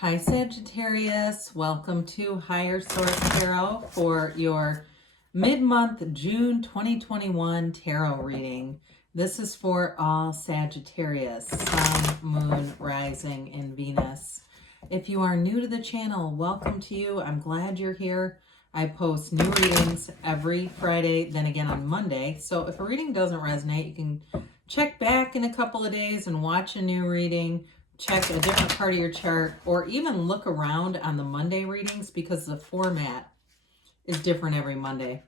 Hi Sagittarius, welcome to Higher Source Tarot for your mid-month June 2021 tarot reading. This is for all Sagittarius, Sun, Moon, Rising, and Venus. If you are new to the channel, welcome to you. I'm glad you're here. I post new readings every Friday, then again on Monday. So if a reading doesn't resonate, you can check back in a couple of days and watch a new reading. Check a different part of your chart, or even look around on the Monday readings because the format is different every Monday.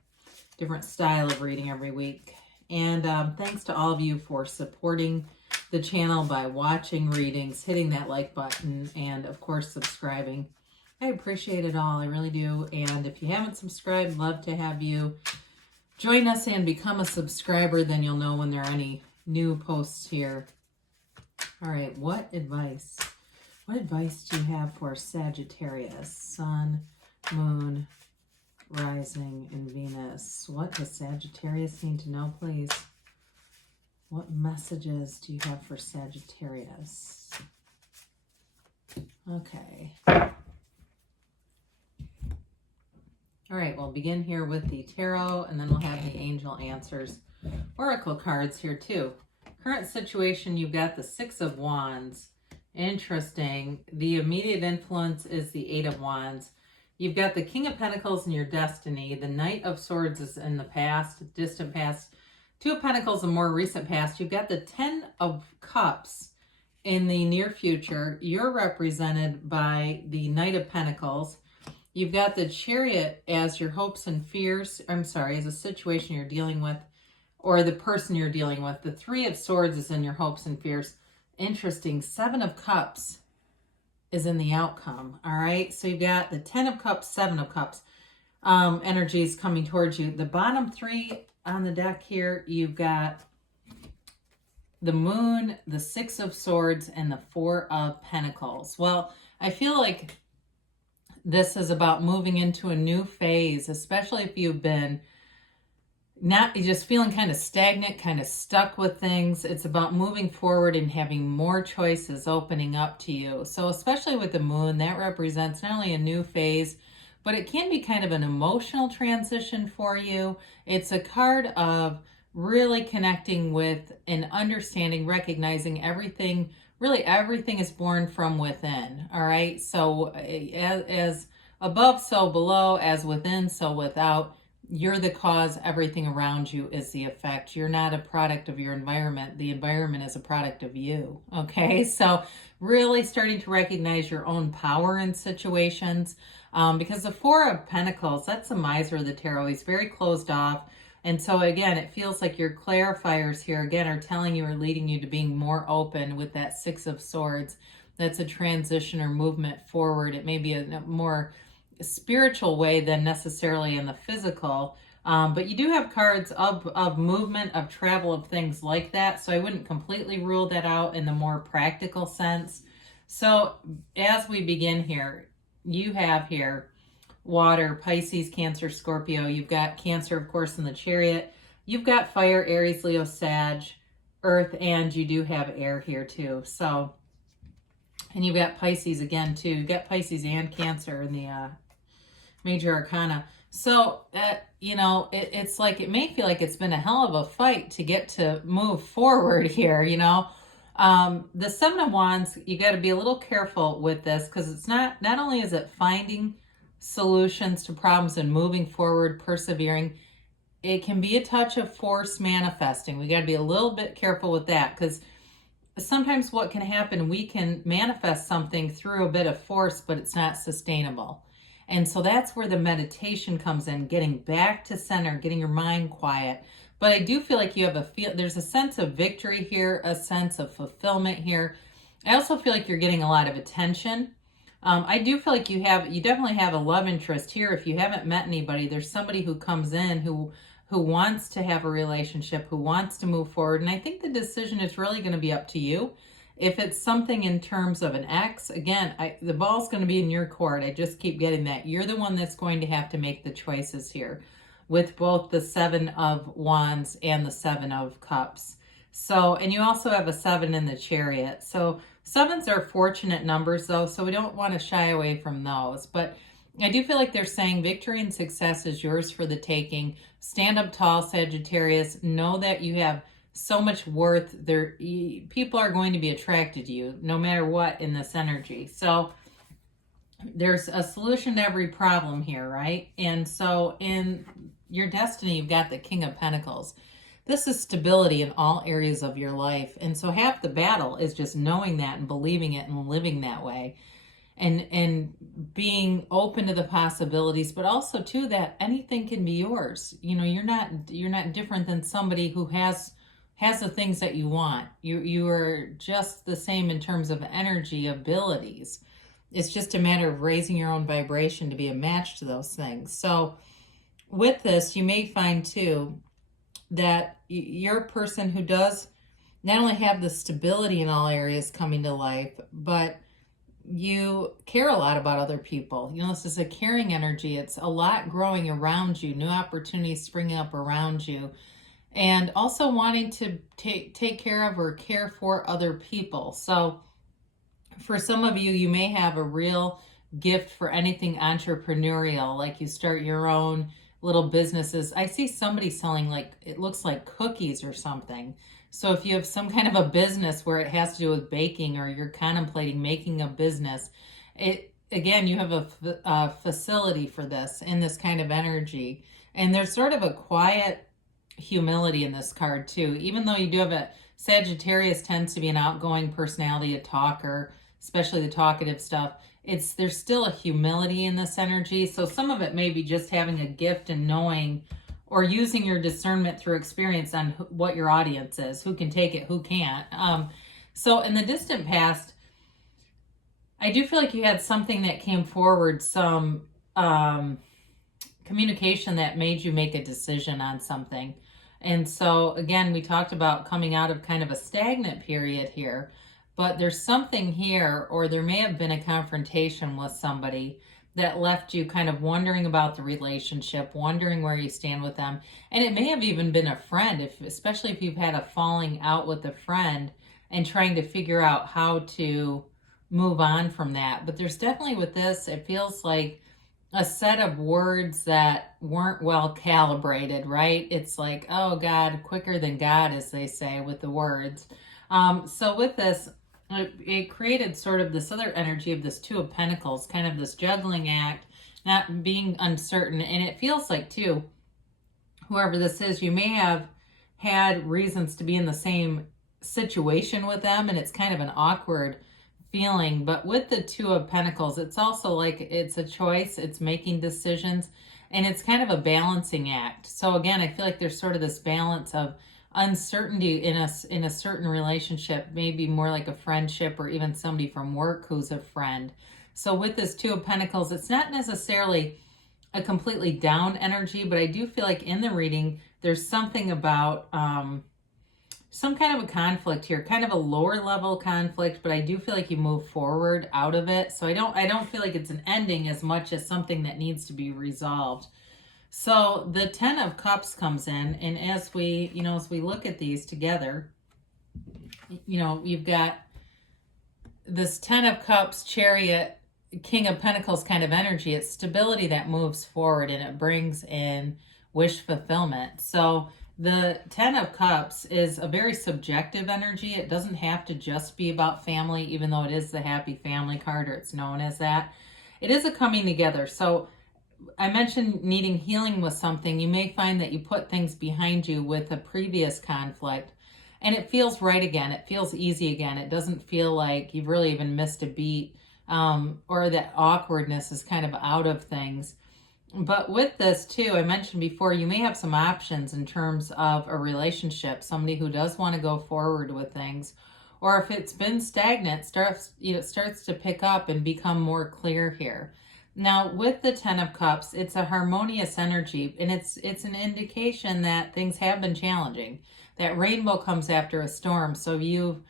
Different style of reading every week. And thanks to all of you for supporting the channel by watching readings, hitting that like button, and of course subscribing. I appreciate it all, I really do. And if you haven't subscribed, love to have you join us and become a subscriber. Then you'll know when there are any new posts here. All right, what advice do you have for Sagittarius, Sun, Moon, Rising, and Venus? What does Sagittarius need to know, please? What messages do you have for Sagittarius? Okay. All right, we'll begin here with the tarot, and then we'll have the angel answers oracle cards here too. Current situation, you've got the Six of Wands. Interesting. The immediate influence is the Eight of Wands. You've got the King of Pentacles in your destiny. The Knight of Swords is in the past, distant past. Two of Pentacles, a more recent past. You've got the Ten of Cups in the near future. You're represented by the Knight of Pentacles. You've got the Chariot as your hopes and fears. As a situation you're dealing with, or the person you're dealing with. The Three of Swords is in your hopes and fears. Interesting. Seven of Cups is in the outcome. All right. So you've got the 10 of Cups, 7 of Cups energies coming towards you. The bottom three on the deck here, you've got the Moon, the Six of Swords, and the Four of Pentacles. Well, I feel like this is about moving into a new phase, especially if you've been not just feeling kind of stagnant, kind of stuck with things. It's about moving forward and having more choices opening up to you. So especially with the Moon, that represents not only a new phase, but it can be kind of an emotional transition for you. It's a card of really connecting with and understanding, recognizing everything, really everything is born from within. All right. So as above, so below, as within, so without. You're the cause, everything around you is the effect. You're not a product of your environment. The environment is a product of you, okay? So really starting to recognize your own power in situations, because the Four of Pentacles, that's a miser of the tarot. He's very closed off. And so again, it feels like your clarifiers here, again, are telling you or leading you to being more open with that Six of Swords. That's a transition or movement forward. It may be a more spiritual way than necessarily in the physical, but you do have cards of movement, of travel, of things like that, so I wouldn't completely rule that out in the more practical sense. So as we begin here, you have here water, Pisces, Cancer, Scorpio. You've got Cancer, of course, in the Chariot. You've got fire, Aries, Leo, Sag, earth, and you do have air here too. So, and you've got Pisces again too. You've got Pisces and Cancer in the Major Arcana. So, it's like, it may feel like it's been a hell of a fight to get to move forward here, The Seven of Wands, you got to be a little careful with this, because it's not only is it finding solutions to problems and moving forward, persevering, it can be a touch of force manifesting. We got to be a little bit careful with that, because sometimes what can happen, we can manifest something through a bit of force, but it's not sustainable. And so that's where the meditation comes in, getting back to center, getting your mind quiet. But I do feel like you have there's a sense of victory here, a sense of fulfillment here. I also feel like you're getting a lot of attention. I do feel like you definitely have a love interest here. If you haven't met anybody, there's somebody who comes in who wants to have a relationship, who wants to move forward. And I think the decision is really going to be up to you. If it's something in terms of an ex, again, the ball's going to be in your court. I just keep getting that. You're the one that's going to have to make the choices here with both the Seven of Wands and the Seven of Cups. So, and you also have a 7 in the Chariot. So Sevens are fortunate numbers, though, so we don't want to shy away from those. But I do feel like they're saying victory and success is yours for the taking. Stand up tall, Sagittarius. Know that you have so much worth. People are going to be attracted to you no matter what in this energy. So there's a solution to every problem here, right? And so in your destiny, you've got the King of Pentacles. This is stability in all areas of your life. And so half the battle is just knowing that and believing it and living that way. And being open to the possibilities, but also too that anything can be yours. You know, you're not different than somebody who has the things that you want. You are just the same in terms of energy abilities. It's just a matter of raising your own vibration to be a match to those things. So with this, you may find too that you're a person who does not only have the stability in all areas coming to life, but you care a lot about other people. You know, this is a caring energy. It's a lot growing around you, new opportunities springing up around you, and also wanting to take care of or care for other people. So for some of you, you may have a real gift for anything entrepreneurial, like you start your own little businesses. I see somebody selling, like, it looks like cookies or something. So if you have some kind of a business where it has to do with baking, or you're contemplating making a business, again, you have a facility for this in this kind of energy. And there's sort of a quiet humility in this card too. Even though you do have Sagittarius tends to be an outgoing personality, a talker, especially the talkative stuff. There's still a humility in this energy. So some of it may be just having a gift and knowing, or using your discernment through experience on what your audience is, who can take it, who can't. So in the distant past, I do feel like you had something that came forward, some communication that made you make a decision on something. And so again, we talked about coming out of kind of a stagnant period here, but there's something here, or there may have been a confrontation with somebody that left you kind of wondering about the relationship, wondering where you stand with them. And it may have even been a friend, especially if you've had a falling out with a friend and trying to figure out how to move on from that. But there's definitely, with this, it feels like a set of words that weren't well calibrated, right? It's like, oh God, quicker than God, as they say with the words. So with this, it created sort of this other energy of this Two of Pentacles, kind of this juggling act, not being uncertain. And it feels like too, whoever this is, you may have had reasons to be in the same situation with them, and it's kind of an awkward feeling. But with the Two of Pentacles, it's also like it's a choice, it's making decisions, and it's kind of a balancing act. So again, I feel like there's sort of this balance of uncertainty in a certain relationship, maybe more like a friendship, or even somebody from work who's a friend. So with this Two of Pentacles, it's not necessarily a completely down energy, but I do feel like in the reading, there's something about some kind of a conflict here, kind of a lower level conflict, but I do feel like you move forward out of it. So I don't feel like it's an ending as much as something that needs to be resolved. So the Ten of Cups comes in, and as we look at these together, you've got this Ten of Cups, Chariot, King of Pentacles kind of energy. It's stability that moves forward, and it brings in wish fulfillment. So the Ten of Cups is a very subjective energy. It doesn't have to just be about family, even though it is the happy family card, or it's known as that. It is a coming together. So I mentioned needing healing with something. You may find that you put things behind you with a previous conflict, and it feels right again. It feels easy again. It doesn't feel like you've really even missed a beat, or that awkwardness is kind of out of things. But with this too, I mentioned before, you may have some options in terms of a relationship, somebody who does want to go forward with things, or if it's been stagnant, it starts to pick up and become more clear here. Now, with the Ten of Cups, it's a harmonious energy, and it's an indication that things have been challenging. That rainbow comes after a storm, so you've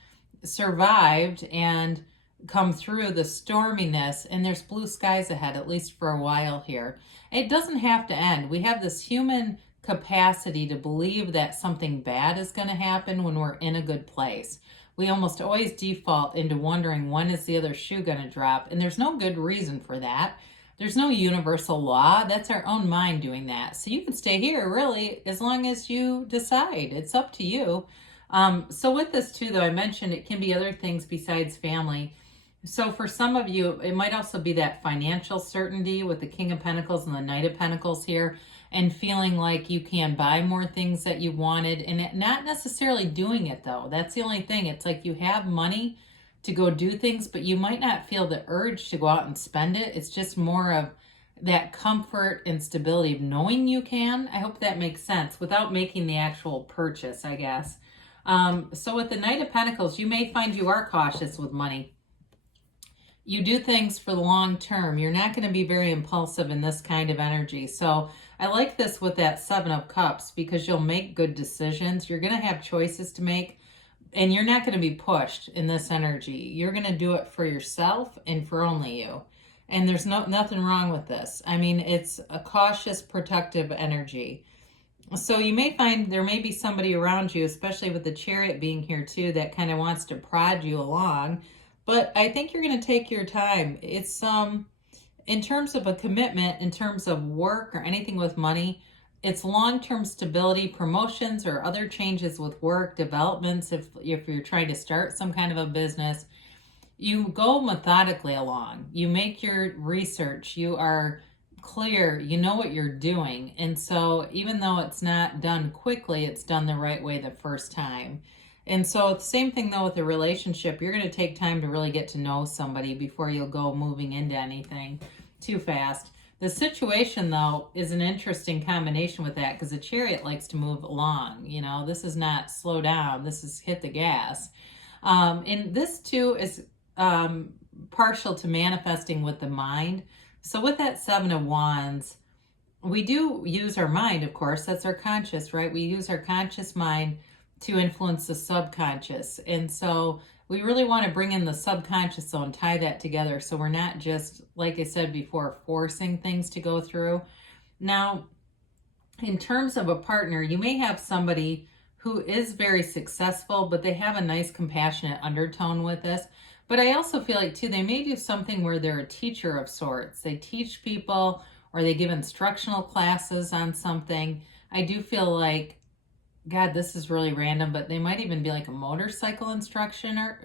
survived and come through the storminess, and there's blue skies ahead, at least for a while here. It doesn't have to end. We have this human capacity to believe that something bad is going to happen when we're in a good place. we almost always default into wondering when is the other shoe going to drop. And there's no good reason for that. There's no universal law. That's our own mind doing that. So you can stay here really as long as you decide. It's up to you. So with this too, though, I mentioned it can be other things besides family. So for some of you, it might also be that financial certainty with the King of Pentacles and the Knight of Pentacles here, and feeling like you can buy more things that you wanted, and not necessarily doing it though. That's the only thing. It's like you have money to go do things, but you might not feel the urge to go out and spend it. It's just more of that comfort and stability of knowing you can. I hope that makes sense without making the actual purchase, I guess. So with the Knight of Pentacles, you may find you are cautious with money. You do things for the long term. You're not going to be very impulsive in this kind of energy. So I like this with that Seven of Cups because you'll make good decisions. You're going to have choices to make, and you're not going to be pushed in this energy. You're going to do it for yourself and for only you. And there's nothing wrong with this. I mean, it's a cautious, protective energy. So you may find there may be somebody around you, especially with the Chariot being here too, that kind of wants to prod you along. But I think you're going to take your time. It's in terms of a commitment, in terms of work or anything with money, it's long-term stability, promotions or other changes with work, developments. If you're trying to start some kind of a business, you go methodically along. You make your research. You are clear. You know what you're doing. And so even though it's not done quickly, it's done the right way the first time. And so the same thing though with a relationship, you're going to take time to really get to know somebody before you'll go moving into anything too fast. The situation though is an interesting combination with that because the Chariot likes to move along. You know, this is not slow down. This is hit the gas. And this too is partial to manifesting with the mind. So with that Seven of Wands, we do use our mind, of course. That's our conscious, right? We use our conscious mind to influence the subconscious. And so we really want to bring in the subconscious zone, tie that together. So we're not just, like I said before, forcing things to go through. Now, in terms of a partner, you may have somebody who is very successful, but they have a nice compassionate undertone with this. But I also feel like too, they may do something where they're a teacher of sorts. They teach people or they give instructional classes on something. I do feel like, God, this is really random, but they might even be like a motorcycle instructor,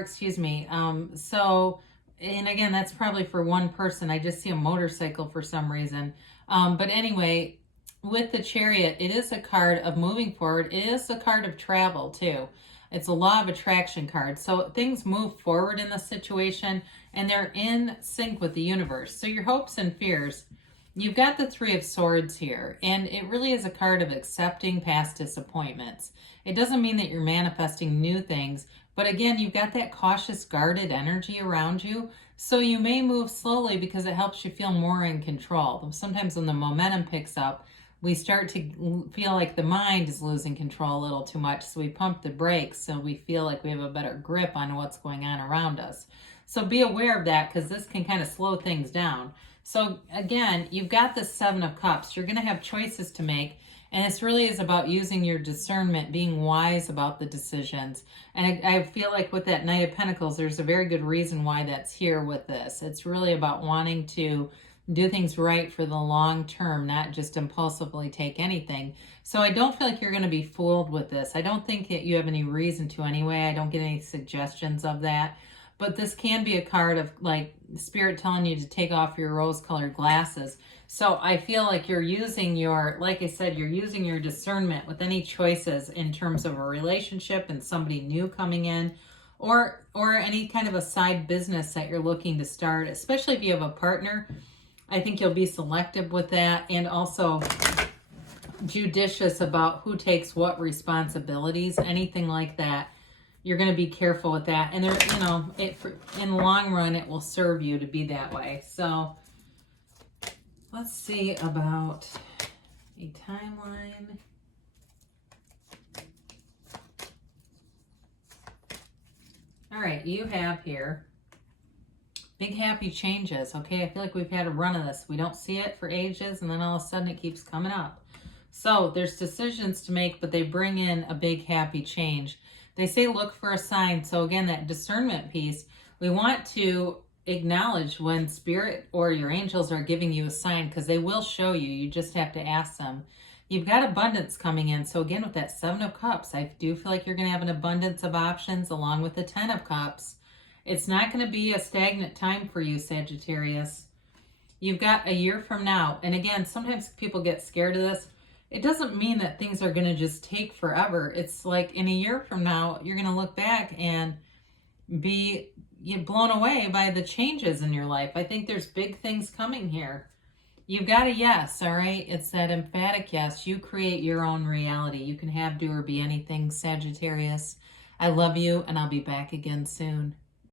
excuse me. So, and again, that's probably for one person. I just see a motorcycle for some reason. But anyway, with the Chariot, it is a card of moving forward. It is a card of travel too. It's a law of attraction card. So things move forward in the situation and they're in sync with the universe. So your hopes and fears, you've got the Three of Swords here, and it really is a card of accepting past disappointments. It doesn't mean that you're manifesting new things, but again, you've got that cautious, guarded energy around you. So you may move slowly because it helps you feel more in control. Sometimes when the momentum picks up, we start to feel like the mind is losing control a little too much. So we pump the brakes so we feel like we have a better grip on what's going on around us. So be aware of that because this can kind of slow things down. So again, you've got the Seven of Cups. You're going to have choices to make. And this really is about using your discernment, being wise about the decisions. And I feel like with that Knight of Pentacles, there's a very good reason why that's here with this. It's really about wanting to do things right for the long term, not just impulsively take anything. So I don't feel like you're going to be fooled with this. I don't think that you have any reason to anyway. I don't get any suggestions of that. But this can be a card of like Spirit telling you to take off your rose-colored glasses. So I feel like you're using your, like I said, you're using your discernment with any choices in terms of a relationship and somebody new coming in, or any kind of a side business that you're looking to start, especially if you have a partner. I think you'll be selective with that and also judicious about who takes what responsibilities, anything like that. You're going to be careful with that. And there, you know, in the long run, it will serve you to be that way. So let's see about a timeline. All right, you have here big happy changes. Okay, I feel like we've had a run of this. We don't see it for ages, and then all of a sudden it keeps coming up. So there's decisions to make, but they bring in a big happy change. They say look for a sign. So again, that discernment piece, we want to acknowledge when spirit or your angels are giving you a sign, because they will show you. You just have to ask them. You've got abundance coming in. So again, with that 7 of Cups, I do feel like you're going to have an abundance of options along with the 10 of Cups. It's not going to be a stagnant time for you, Sagittarius. You've got a year from now. And again, sometimes people get scared of this. It doesn't mean that things are going to just take forever. It's like in a year from now, you're going to look back and be blown away by the changes in your life. I think there's big things coming here. You've got a yes, all right? It's that emphatic yes. You create your own reality. You can have, do, or be anything, Sagittarius. I love you, and I'll be back again soon.